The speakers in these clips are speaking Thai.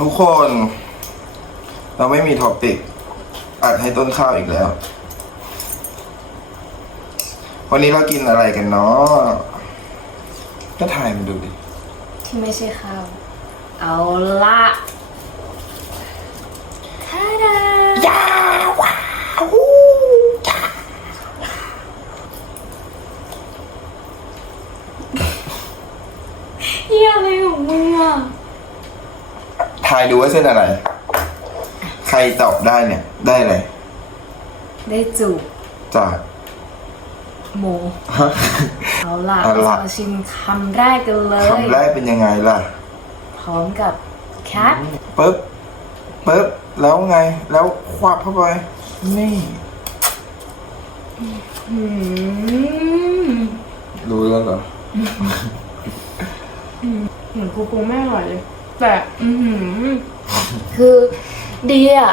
ทุกคน เราไม่มีท็อปิกอัดให้ต้นข้าวอีกแล้ว วันนี้เรากินอะไรกันเนาะก็ถ่ายมาดูดิ ที่ไม่ใช่ข้าว เอาละท่าดายาว้าวเฮียอะไรของมึงอะ ถ่ายดูว่าเส้นอะไร ใครตอบได้เนี่ย ได้เลยได้จูบจากโมเอาล่ะเอาล่ะ เราชิมคำแรกกันเลย คำแรกเป็นยังไงล่ะพร้อมกับแคทปึ๊บปึ๊บแล้วไง แล้วควับเข้าไปนี่อืมรู้แล้วเหรอ เหมือนกูปรุงไม่อร่อยเลย แต่อือหือ คือดีอะ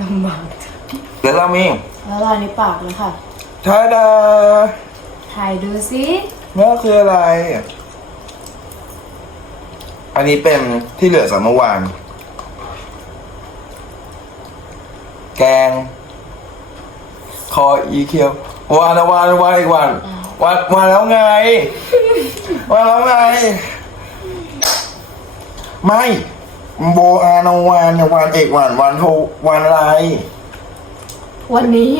ลำบากเดี๋ยวเรามีแล้วลายในปากเลยค่ะทาดาถ่ายดูสินี่คืออะไร อันนี้เป็นที่เหลือจากเมื่อวาน แกง คออีเคียววานวานวานอีกวันวานวานแล้วไงวานแล้วไง ไม่โบอานวานวานเอกวานวานโทวานอะไรวันนี้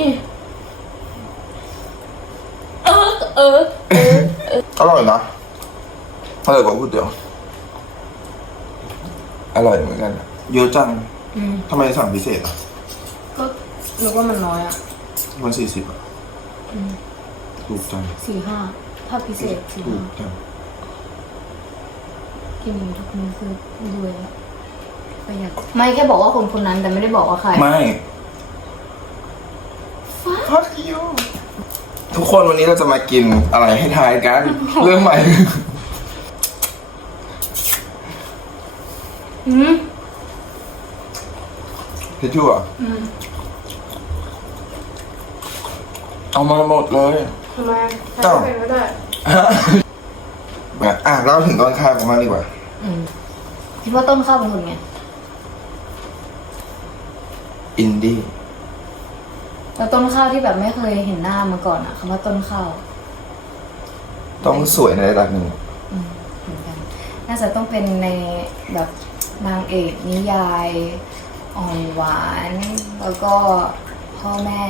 เออเออเอออร่อยนะอร่อยกว่าก๋วยเตี๋ยวอร่อยเหมือนกันเยอะจังอืมทำไมสั่งพิเศษอะก็นึกว่ามันน้อยอะวันสี่สิบอะถูกจังสี่ห้าถ้าพิเศษสี่ถูห้ากจัง กินทุกมื้อคือรวยอะประหยัดไม่แค่บอกว่าคนคนนั้นแต่ไม่ได้บอกว่าใครไม่ฟักยูทุกคนวันนี้เราจะมากินอะไรให้ทายกัน เรื่องใหม่ อืมทิชชู่อะเอามาหมดเลยทำไมอ้าวเป็นก็ได้ แบบอะเล่าถึงต้นข้าวกันมางดีกว่า อืมคิดว่าต้นข้าวเป็นคนไง อินดี้แล้วต้นข้าวที่แบบไม่เคยเห็นหน้ามาก่อนอะคำว่าต้นข้าวต้องสวยในระดับหนึ่ง อืมเหมือนกันน่าจะต้องเป็นในแบบนางเอกนิยายอ่อนหวาน แล้วก็พ่อแม่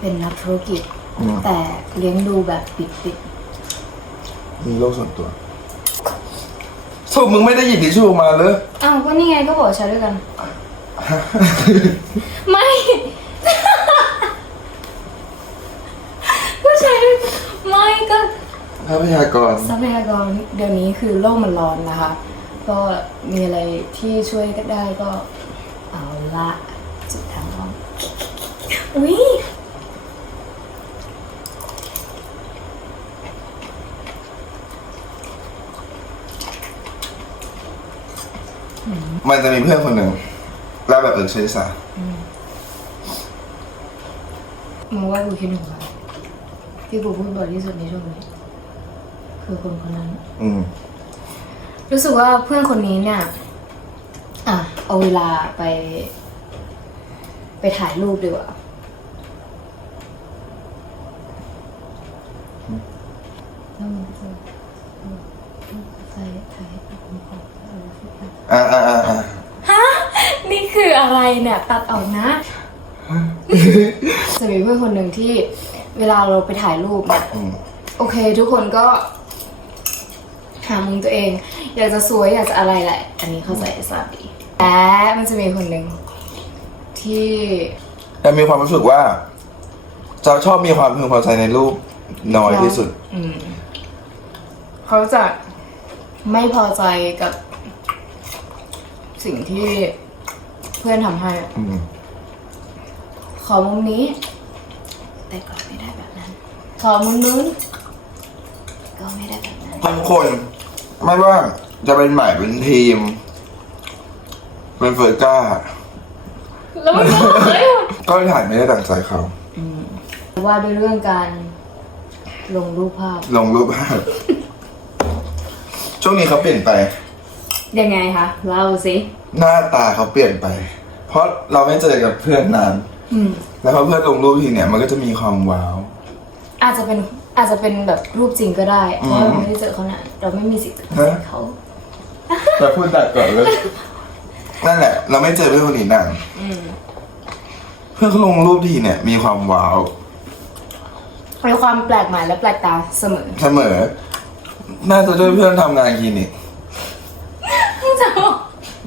เป็นนักธุรกิจ อืม แต่เลี้ยงดูแบบปิดปิด มีโลกส่วนตัวสรุปมึงไม่ได้หยิบทิชชู่มาเลยๆอ้าวก็นี่ไงก็บอกใช้ด้วยกัน ไม่ ก็ใช้ไม่ก็ทรัพยากรทรัพยากรเดี๋ยวนี้คือโลกมันร้อนนะคะ ก็มีอะไรที่ช่วยก็ได้ก็เอาละจุดทางอ้อมอุ้ย มันจะมีเพื่อนคนหนึ่งเล่าแบบเออชื่อซามึงว่ากูคิดถึงใครที่กูพูดบ่อยที่สุดในช่วงนี้ คือคนคนนั้น อืม รู้สึกว่าเพื่อนคนนี้เนี่ย อะ เอาเวลาไป ไปถ่ายรูปดีกว่า แล้วมันจะใส่ถ่ายผมขออะไรสักอย่าง อ่าอ่าอ่าอ่า ฮะ นี่ คืออะไรเนี่ยตัดออกนะจะมีเพื่อนคนหนึ่งที่เวลาเราไปถ่ายรูปเนี่ยอืมโอเค ทุกคนก็หามุมตัวเอง อยากจะสวยอยากจะอะไรแหละ อันนี้เข้าใจทราบดีแต่มันจะมีคนหนึ่งที่แต่มีความรู้สึกว่าจะชอบมีความพึงพอใจในรูปน้อยที่สุดอืมเขาจะไม่พอใจกับสิ่งที่ เพื่อนทำให้อืมขอมุมนี้ แต่ก็ไม่ได้แบบนั้น ขอมุมนู้น ก็ไม่ได้แบบนั้น ทุกคน ไม่ว่าจะเป็นใหม่เป็นทีม เป็นเฟิร์ก้า แล้วมันก็เฮ้ยก็ถ่ายไม่ได้ดังใจเขา ว่าด้วยเรื่องการลงรูปภาพ ลงรูปภาพ ช่วงนี้เขาเปลี่ยนไป ยังไงคะเล่าสิหน้าตาเขาเปลี่ยนไป เพราะเราไม่เจอกับเพื่อนนานอืมแล้วพอเพื่อนลงรูปทีเนี่ยมันก็จะมีความว้าว อาจจะเป็นอาจจะเป็นแบบรูปจริงก็ได้เพอืมราะเราไม่ได้เจอเขานานเราไม่มีสิทธิ์เจอเขาแต่พูดตัดก่อนเลยนั่นแหละ เราไม่เจอเพื่อนคนนี้นานอืมเพื่อนเขาลงรูปทีเนี่ย มีความว้าวมีความแปลกใหม่และแปลกตาเสมอเสมอ น่าจะด้วยเพื่อนทำงานคลินิก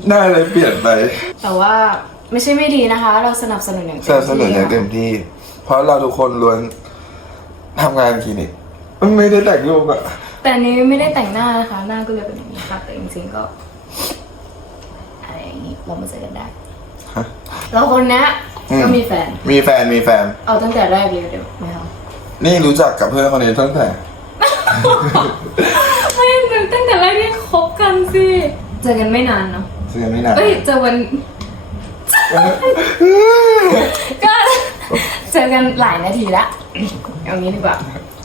หน้าเลยเปลี่ยนไปแต่ว่าไม่ใช่ไม่ดีนะคะ เราสนับสนุนอย่างสนับสนุนอย่างเต็มที่ เพราะเราทุกคนล้วนทำงานคลินิกไม่ได้แต่งรูปอะแต่อันนี้ไม่ได้แต่งหน้านะคะ หน้าก็เลยเป็นอย่างนี้ค่ะแต่จริงๆก็อะไรอย่างนี้เรามาเจอกันได้ฮะแล้วคนเนี้ยอืมก็มีแฟน มีแฟนมีแฟน เอาตั้งแต่แรกเลยเดี๋ยวไม่เอานี่รู้จักกับเพื่อนคนนี้ตั้งแต่ ไม่ตั้งแต่แรกที่คบกันสิ เจอกันไม่นานเนาะเจอไม่นานเอ้ยเจอวัน ก็เจอกันหลายนาทีละเอางี้ดีกว่า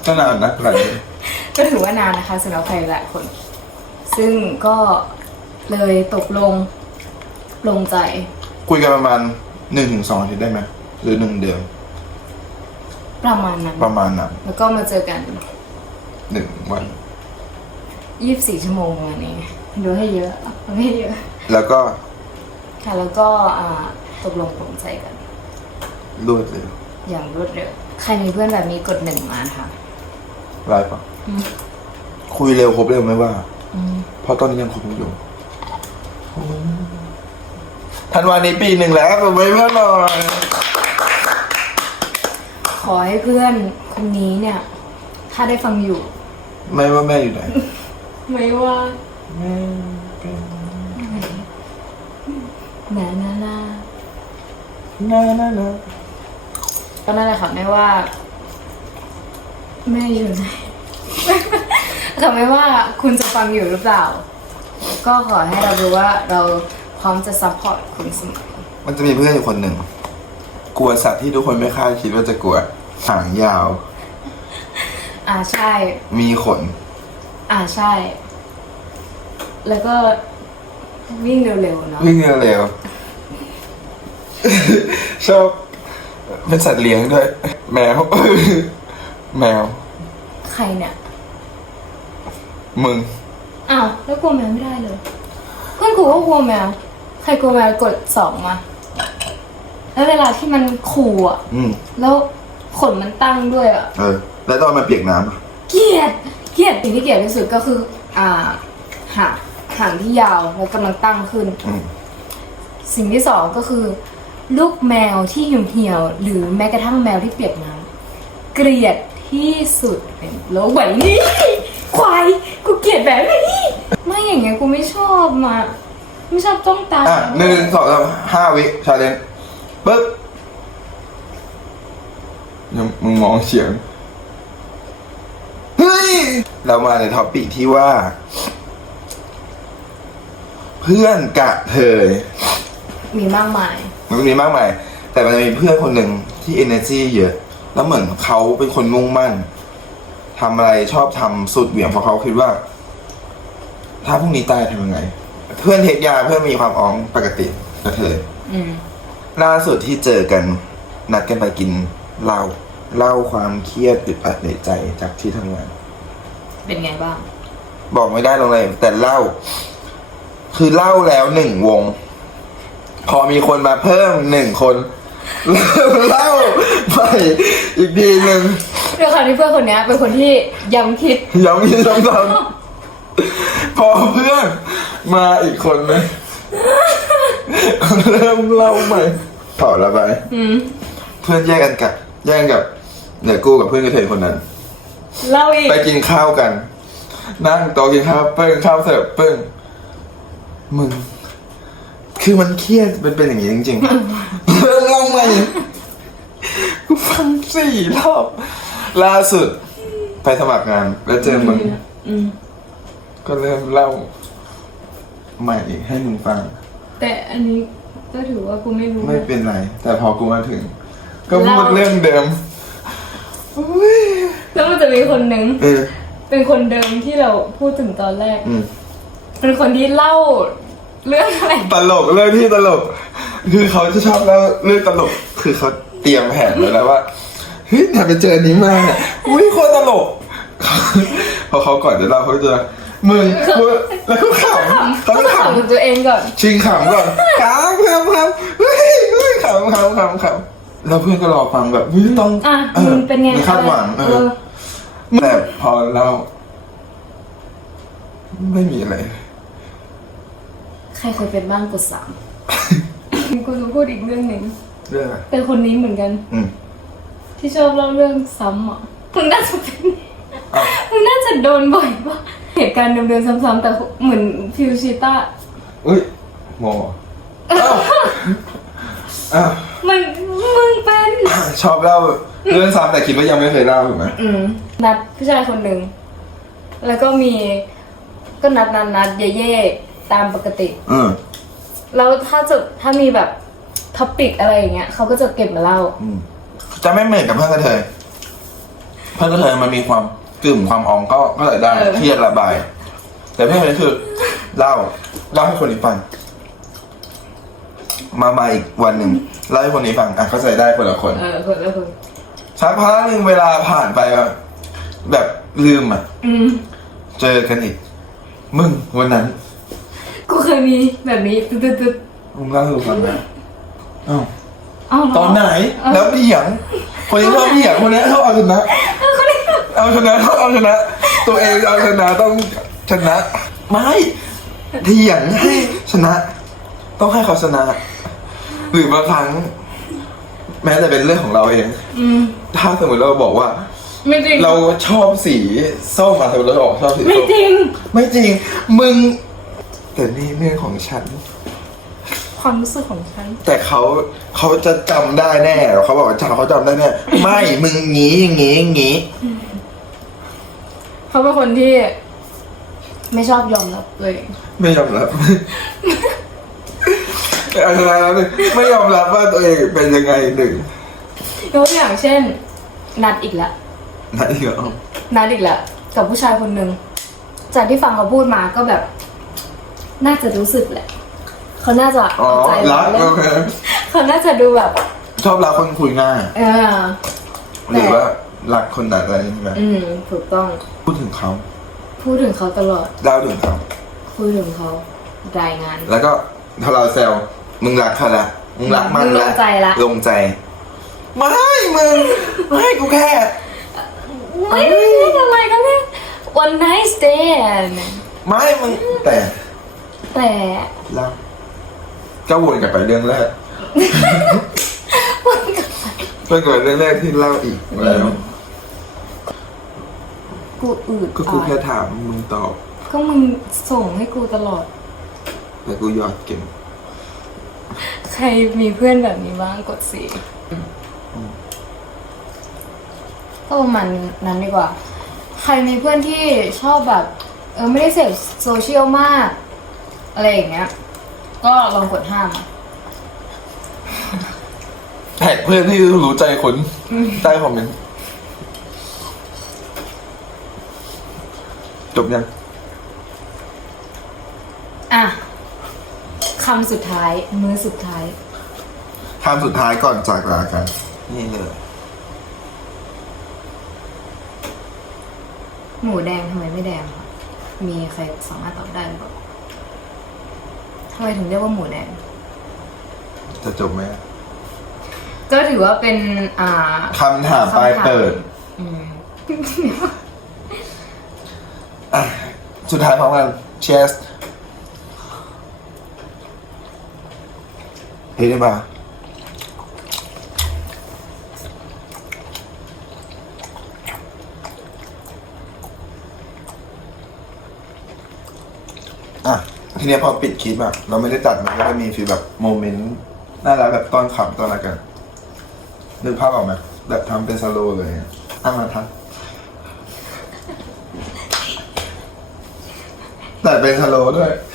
ก็นานนะหลายก็ถือว่านานนะคะสำหรับใครหลายคน ซึ่งก็เลยตกลงลงใจ คุยกันประมาณหนึ่งถึงสองอาทิตย์ได้ไหมหรือหนึ่งเดือนประมาณนั้น ประมาณนั้นแล้วก็มาเจอกันหนึ่งวัน 24ชั่วโมงวันนี้ดูให้เยอะเอาไม่เยอะ แล้วก็ค่ะแล้วก็อ่าตกลงปลงใจกัน รวดเร็วอย่างรวดเร็วใครมีเพื่อนแบบนี้กดหนึ่งมาค่ะไลฟ์ปะคุยเร็วครบเร็วไหมว่า อืมเพราะตอนนี้ยังคบอยู่ธันวานี้ปีหนึ่งแล้วผมไม่เพื่อนหน่อยขอให้เพื่อนคนนี้เนี่ย ถ้าได้ฟังอยู่ไม่ว่าแม่อยู่ไหน ไม่ว่าแม่เป็นนานานาน่าน่าน่าก็นั่นแหละค่ะไม่ว่า แม่อยู่ไหนค่ะไม่ว่าคุณจะฟังอยู่หรือเปล่า ก็ขอให้เรารู้ว่าเราพร้อมจะซัพพอร์ตคุณเสมอมันจะมีเพื่อนอยู่คนหนึ่ง กลัวสัตว์ที่ทุกคนไม่คาดคิดว่าจะกลัวหางยาว อ่าใช่ มีขน อ่าใช่ แล้วก็วิ่งเร็วๆเนาะ วิ่งเร็วๆ ชอบเป็นสัตว์เลี้ยงด้วย แมว แมว ใครเนี่ย มึง อ้าว แล้วกลัวแมวไม่ได้เลย เพื่อนกูก็กลัวแมว ใครกลัวแมวกดสองมา แล้วเวลาที่มันขู่อะ อืม แล้วขนมันตั้งด้วยอะ เออ แล้วตอนมันเปียกน้ำอะเกลียด เกลียดสิ่งที่เกลียดที่สุดก็คือ อ่าหางหางที่ยาวแล้วกำลังตั้งขึ้น อืมสิ่งที่สองก็คือ ลูกแมวที่เหี่ยวๆหรือแม้กระทั่งแมวที่เปียกน้ำเกลียดที่สุดในโลกใบนี้ควายกูเกลียดแบบนี้ไม่อย่างเงี้ยกูไม่ชอบมาไม่ชอบต้องตาอะหนึ่งสองสามห้าวิชาเลนจ์ปึ๊บยังมึงมองเฉียง เฮ้ยเรามาในท็อปปิกที่ว่า เพื่อนกะเทยมีมากมาย มันมีมากมาย แต่มันจะมีเพื่อนคนหนึ่งที่ energy เยอะ แล้วเหมือนเขาเป็นคนมุ่งมั่นทำอะไรชอบทำสุดเหวี่ยงเพราะเขาคิดว่า ถ้าพรุ่งนี้ตายทำยังไง เพื่อนเทคยาเพื่อนมีความอ้องปกติกระเทยอืมล่าสุดที่เจอกัน นัดกันไปกินเหล้าเล่าความเครียดอึดอัดในใจจากที่ทำงาน เป็นไงบ้าง บอกไม่ได้ลงเลย แต่เล่า คือเล่าแล้วหนึ่งวง พอมีคนมาเพิ่มหนึ่งคน เล่าไปอีกทีหนึ่งเรื่องที่เพื่อนคนเนี้ยเป็นคนที่ย้ำคิด ย้ำยีซ้ำๆพอเพื่อนมาอีกคนนึงเริ่มเล่าใหม่ถอดละไปอืม เพื่อนแยกกันกับแยกกันกับเดี๋ยวกูกับเพื่อนกระเทยคนนั้น เล่าอีก ไปกินข้าวกัน นั่งโต๊ะกินข้าวเปิ้งข้าวเสิร์ฟเปิ้งมึง คือมันเครียดมันเป็นอย่างนี้จริงๆ เริ่มเล่าใหม่กูฟังสี่รอบล่าสุด ไปสมัครงาน แล้วเจอมึง อืม ก็เริ่มเล่าใหม่ให้มึงฟัง แต่อันนี้ก็ถือว่ากูไม่รู้ไม่เป็นไร แต่พอกูมาถึง ก็พูดเล่าเรื่องเดิมอุ๊ย แล้วมันจะมีคนหนึ่งเออ เป็นคนเดิมที่เราพูดถึงตอนแรก อืม เป็นคนที่เล่าเรื่องอะไร ตลกเรื่องที่ตลก คือเขาจะชอบเล่าเรื่องตลก คือเขาเตรียมแผนไว้แล้วว่าเฮ้ยเนี่ยไปเจออันนี้มาเนี่ยอุ้ยโคตรตลกพอเขาก่อนจะเล่าเขาจะมึงกูแล้วเขาขำเขาต้องจะขถามตัวเองก่อนำชิงขำก่อนขำขำขำเฮ้ยเฮ้ยขำขำขำขำแล้วเพื่อนก็รอฟังแบบเฮ้ยต้องอะออมึงเป็นไงมีคาดหวังเอเอออ แต่พอเล่าไม่มีอะไร ใครเคยเป็นบ้างกดสามกูจะพูดอีกเรื่องหนึ่งเรื่องอะไรเป็นคนนี้เหมือนกัน อืมที่ชอบเล่าเรื่องซ้ำอะมึงน่าจะเป็นอ้าวมึงน่าจะโดนบ่อยปะเหตุการณ์เดิมๆซ้ำๆแต่เหมือนฟิวชิต้าอุ้ยโมอ้าวอ้าวมันมึงเป็น ชอบเล่าเรื่องซ้ำแต่คิดว่ายังไม่เคยเล่าถูกไหมอืม นัดผู้ชายคนหนึ่ง แล้วก็มีก็นัดนัดนัดเย่ๆตามปกติอืมแล้วถ้าจะถ้ามีแบบท็อปิกอะไรอย่างเงี้ยเขาก็จะเก็บมาเล่า อืมจะไม่เหมือนกับเพื่อนกระเทย เพื่อนกระเทยมันมีความกึ่มความอ่องก็ก็เลยได้เออ เครียดระบาย แต่เพื่อนคนนี้คือเล่าเล่าให้คนนี้ฟัง มามาอีกวันหนึ่งเล่าให้คนนี้ฟังอะเข้าใจได้คนละคน เออคนละคนสักพักหนึ่งเวลาผ่านไปอะ แบบลืมอะ อืมเจอกันอีก มึงวันนั้น กูเคยมีแบบนี้ตึ๊ดตึ๊ดตึ๊ดมึงเล่าให้กูฟังนะอ้าวเอ้าเรตอนไหนแล้วเถียง คนนี้ชอบเถียงคนนี้ชอบเอาชนะ เอาชนะชอบเอาชนะ ตัวเองเอาชนะต้องชนะ ไม่เถียงให้ชนะ ต้องให้เขาชนะ หรือบางครั้ง แม้แต่เป็นเรื่องของเราเอง อืม ถ้าสมมติเราบอกว่า ไม่จริง เราชอบสีส้มอะสมมติเราบอกชอบสีไม่ส้มจริง ไม่จริง มึง แต่นี่เรื่องของฉัน ความรู้สึกของฉัน แต่เขาเขาจะจำได้แน่เขาบอกว่าจำเขาจำได้แน่ไม่มึงงี้อย่างงี้อย่างงี้ เขาเป็นคนที่ ไม่ชอบยอมรับตัวเองไม่ยอมรับอะไรแล้วหนึ่งไม่ยอมรับว่าตัวเองเป็นยังไงหนึ่งยกตัวอย่างเช่น นัดอีกแล้ว นั่นอีกแล้วนัดอีกแล้วกับผู้ชายคนหนึ่งจากที่ฟังเขาพูดมาก็แบบ น่าจะรู้สึกแหละ เขาน่าจะอ๋อเอาใจรัเรากเล่โอนเคเขาน่าจะดูแบบชอบรักคนคุยง่ายเออ หรือว่ารักคนดัดอะไรใช่ไหมอืม ถูกต้อง พูดถึงเขาพูดถึงเขาตลอด เล่าถึงเขาคุยถึงเขารายงาน แล้วก็ถ้าเราแซวมึงรักเขาละมึงรักมันมึงลงใจละ ลงใจไม่มึงไม่กูแค่ ไม่ไม่ใช่อะไรกันเนี่ย one night stand ไม่มึงแต่แต่เล่าก็วนกลับไปเรื่องแรกเพื่อนกลับไปเรื่องแรกที่เล่าอีกแล้วกูอืดก็กูอ่อแค่ยถามมึงตอบ ก็มึงส่งให้กูตลอด แต่กูยอดเก่ง ใครมีเพื่อนแบบนี้บ้างกดสี ก็ประมาณนั้นดีกว่า ใครมีเพื่อนที่ชอบแบบ เออไม่ได้เสพโซเชียลมาก อะไรอย่างเงี้ย ก็ลองกดห้ามอะแท็กเพื่อนที่รู้ใจคนใต้คอมเมนต์จบยัง อะคำสุดท้าย มือสุดท้าย คำสุดท้ายก่อนจากลากัน นี่เลย หมูแดงทำไมไม่แดงคะมีใครสามารถตอบได้หรือเปล่าทำไมถึงเรียกว่าหมูแดง จะจบไหมก็ถือว่าเป็น อ่า คำถามปลายเปิดอืมอะสุดท้ายพร้อมกัน cheers เฮ้ยได้ปะ อะทีเนี้ยพอปิดคลิปอะเราไม่ได้ตัดมันก็จะมีฟีลแบบโมเมนต์น่ารักแบบตอนขำตอนอะไรกันนึกภาพออกไหมแบบทำเป็นสโลว์เลยอะอะมาทักแต่เป็นสโลว์ด้วยสโลว์เยี่ยอะบ๊ายบาย